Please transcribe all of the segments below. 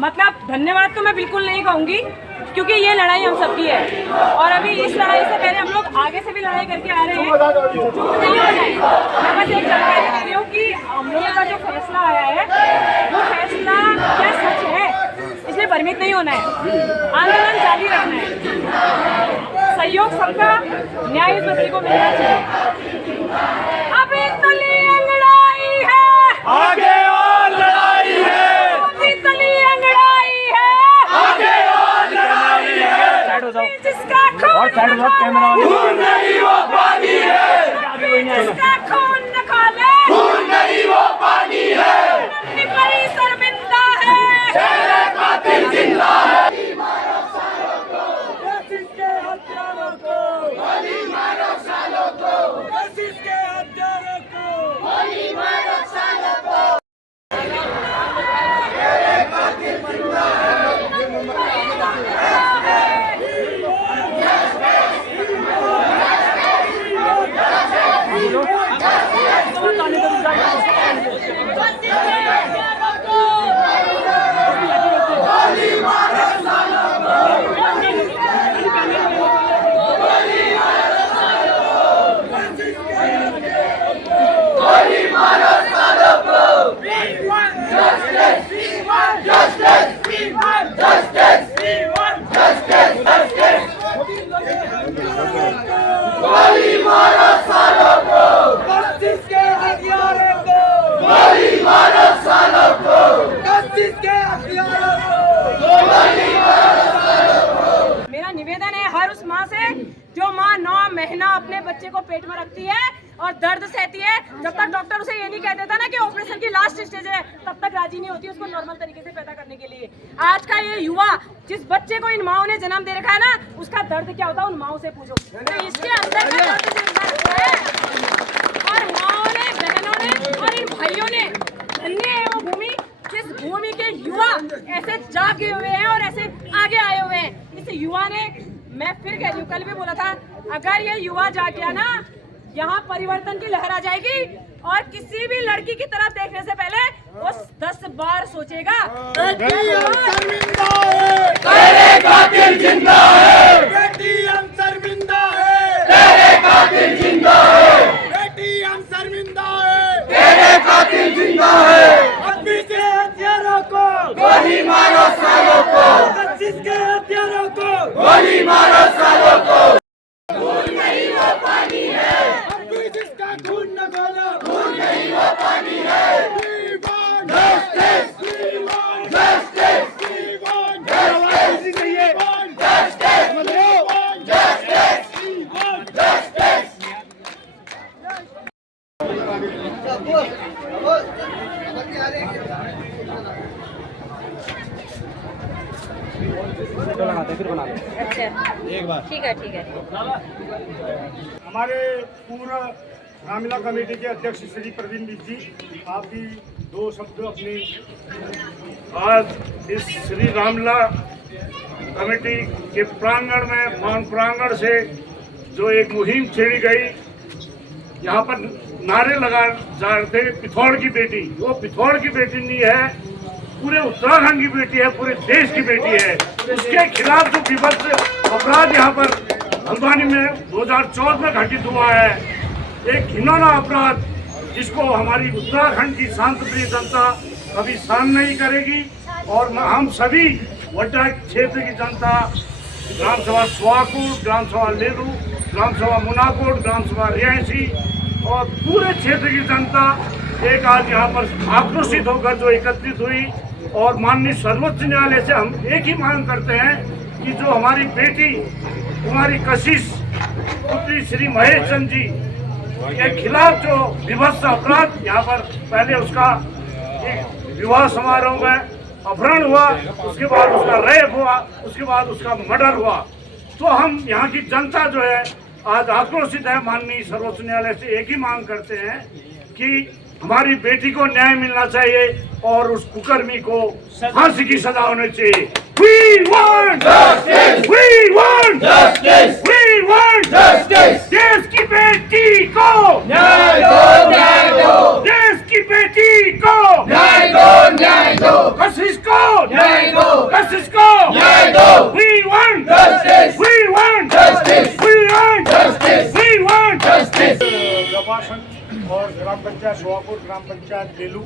मतलब धन्यवाद तो मैं बिल्कुल नहीं कहूँगी, क्योंकि ये लड़ाई हम सबकी है और अभी इस लड़ाई से पहले हम लोग आगे से भी लड़ाई करके आ रहे हैं। चुप नहीं होना है। मैं बस एक जानकारी दे रही हूँ कि हम लोगों का जो फैसला आया है वो फैसला क्या सच है, इसलिए भ्रमित नहीं होना है। आंदोलन जारी रखना है, सहयोग सबका, न्याय इस बच्चे को मिलना चाहिए। अब एक तली लड़ाई है, आगे और लड़ाई है, अभी तली लड़ाई है, आगे और लड़ाई है, जिसका खून खून नहीं वो पानी है, जिसका खून न खाले खून नहीं वो पानी है, अपनी बड़ी शर्मिंदा है, तेरे कातिल जिंदा है। मेरा निवेदन है हर उस माँ से जो माँ 9 महीना अपने बच्चे को पेट में रखती है और दर्द सहती है, जब तक डॉक्टर उसे ये नहीं कह देता ना कि ऑपरेशन की लास्ट स्टेज है, तब तक राजी नहीं होती उसको नॉर्मल तरीके से पैदा करने के लिए। आज का ये युवा जिस बच्चे को इन माओ ने जन्म दे रखा है ना, उसका दर्द क्या होता है उन माओ से पूछो। तो इसके अंदर का दर्द जिंदा रखा है और माओ ने, बहनों ने और इन भाइयों ने, धन्य है वो भूमि जिस भूमि के युवा ऐसे जागे हुए हैं और ऐसे आगे आए हुए हैं। इस युवा ने, मैं फिर कह रही हूँ, कल भी बोला था, अगर ये युवा जाग गया ना, यहाँ परिवर्तन की लहर आ जाएगी और किसी भी लड़की की तरफ देखने से पहले वो 10 बार सोचेगा। तेरे कातिल जिंदा है, बेटी हम शर्मिंदा है, तेरे कातिल जिंदा है, बेटी हम शर्मिंदा है, तेरे कातिल जिंदा है, अभी के हथियारों को गोली मारो सालों को, 25 के हथियारों को गोली मारो सालों को। अभी जिसका खून न खोलो, खून नहीं वो पानी है, We want Justice! We want Justice! We want Justice! We want Justice! We want Justice! We want Justice! अच्छा ठीक है, ठीक है। हमारे पूर्ण रामलीला कमेटी के अध्यक्ष श्री प्रवीण जी, आप भी 2 शब्द अपनी। आज इस श्री रामलीला कमेटी के प्रांगण में, भवन प्रांगण से जो एक मुहिम छेड़ी गई, यहाँ पर नारे लगा जा रहे थे पिथौड़ की बेटी। वो पिथौड़ की बेटी नहीं है, पूरे उत्तराखंड की बेटी है, पूरे देश की बेटी है। उसके खिलाफ जो विभत्स अपराध यहाँ पर हल्द्वानी में 2014 में घटित हुआ है, एक घिनौना अपराध जिसको हमारी उत्तराखंड की शांतिप्रिय जनता कभी सहन नहीं करेगी। और हम सभी वड्डा क्षेत्र की जनता, ग्राम सभा सुहाकोट, ग्राम सभा लेलू, ग्राम सभा मुनाकोट, ग्राम सभा रियासी और पूरे क्षेत्र की जनता एक आज यहाँ पर आक्रोशित होकर जो एकत्रित हुई। और माननीय सर्वोच्च न्यायालय से हम एक ही मांग करते हैं कि जो हमारी बेटी, हमारी कशिश पुत्री श्री महेश चंद जी के खिलाफ जो विभत्स अपराध, यहाँ पर पहले उसका एक विवाह समारोह में अपहरण हुआ, उसके बाद उसका रेप हुआ, उसके बाद उसका मर्डर हुआ, तो हम यहाँ की जनता जो है आज आक्रोशित है। माननीय सर्वोच्च न्यायालय से एक ही मांग करते हैं कि हमारी बेटी को न्याय मिलना चाहिए और उस कुकर्मी को फांसी की सजा होनी चाहिए। We want Justice! We want Justice! We want Justice! देश की बेटी को न्याय दो, न्याय दो, देश की बेटी को न्याय दो, न्याय दो, कशिश को पंचायत सोहापुर, ग्राम पंचायत लेलू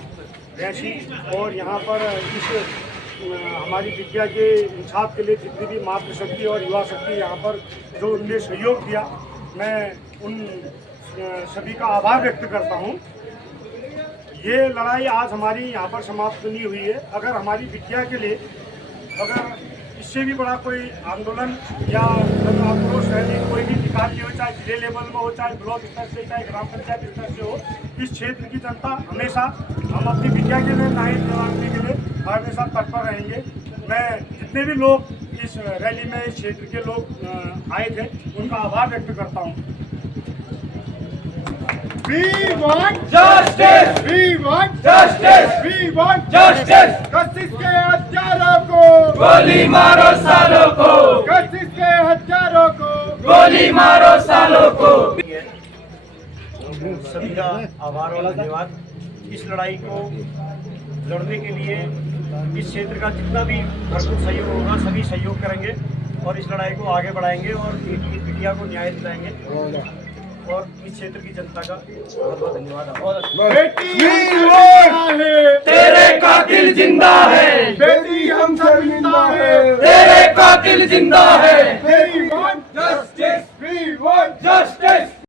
रैसी, और यहाँ पर इस हमारी विद्या के इंसाफ के लिए जितनी भी मातृशक्ति और युवा शक्ति यहाँ पर जो उनने सहयोग दिया, मैं उन सभी का आभार व्यक्त करता हूँ। ये लड़ाई आज हमारी यहाँ पर समाप्त नहीं हुई है। अगर हमारी विद्या के लिए अगर इससे भी बड़ा कोई आंदोलन या आक्रोश रैली कोई भी निकालनी हो, चाहे जिले लेवल में हो, चाहे ब्लॉक स्तर से, चाहे ग्राम पंचायत स्तर से हो, इस क्षेत्र की जनता हमेशा हम अपनी विद्या के लिए न्याय दिलाने के लिए हमेशा तत्पर रहेंगे। मैं जितने भी लोग इस रैली में इस क्षेत्र के लोग आए थे उनका आभार व्यक्त करता हूँ। We want Justice! We want Justice! We want Justice! कशिश के हत्यारों को गोली मारो सालों को, कशिश के हत्यारों को गोली मारो सालों को। सभी का आभार और धन्यवाद। इस लड़ाई को लड़ने के लिए इस क्षेत्र का जितना भी भरपूर सहयोग होगा सभी सहयोग करेंगे और इस लड़ाई को आगे बढ़ाएंगे और मीडिया को न्याय दिलाएंगे और इस क्षेत्र की जनता का बहुत बहुत धन्यवाद। बेटी हम है, तेरे कातिल जिंदा है, बेटी हम शर्मिंदा है, तेरे कातिल जिंदा है, तेरी